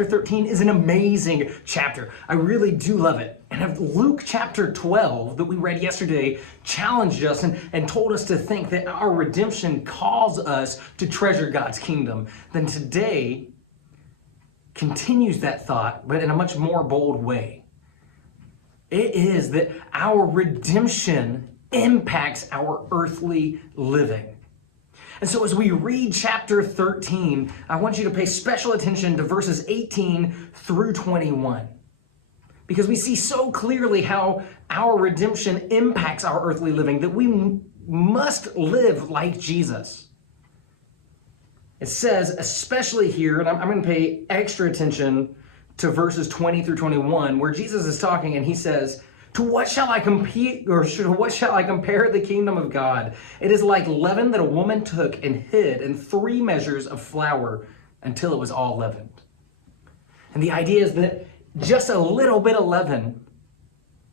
chapter 13 is an amazing chapter. I really do love it. And if Luke chapter 12 that we read yesterday challenged us and told us to think that our redemption calls us to treasure God's kingdom, then today continues that thought, but in a much more bold way. It is that our redemption impacts our earthly living. And so as we read chapter 13, I want you to pay special attention to verses 18 through 21. Because we see so clearly how our redemption impacts our earthly living, that we must live like Jesus. It says, especially here, and I'm going to pay extra attention to verses 20 through 21, where Jesus is talking and he says, "To what shall I compete, or what shall I compare the kingdom of God? It is like leaven that a woman took and hid in 3 measures of flour until it was all leavened." And the idea is that just a little bit of leaven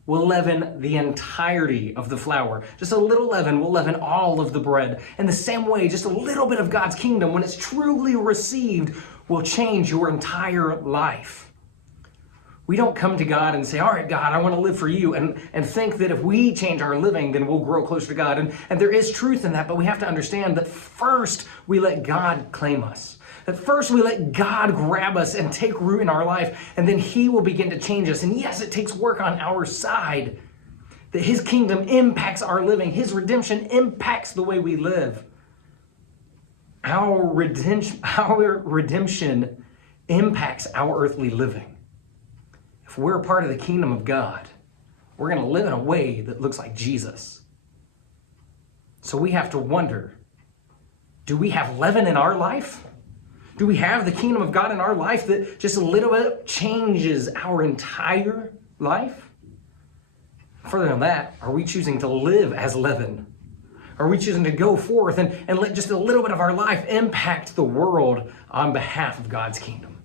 will leaven the entirety of the flour. Just a little leaven will leaven all of the bread. In the same way, just a little bit of God's kingdom, when it's truly received, will change your entire life. We don't come to God and say, all right, God, I want to live for you, and think that if we change our living, then we'll grow closer to God. And there is truth in that, but we have to understand that first we let God claim us. That first we let God grab us and take root in our life, and then he will begin to change us. And yes, it takes work on our side. That his kingdom impacts our living. His redemption impacts the way we live. Our redemption impacts our earthly living. If we're a part of the kingdom of God, we're going to live in a way that looks like Jesus. So we have to wonder, do we have leaven in our life? Do we have the kingdom of God in our life that just a little bit changes our entire life? Further than that, are we choosing to live as leaven? Are we choosing to go forth and let just a little bit of our life impact the world on behalf of God's kingdom?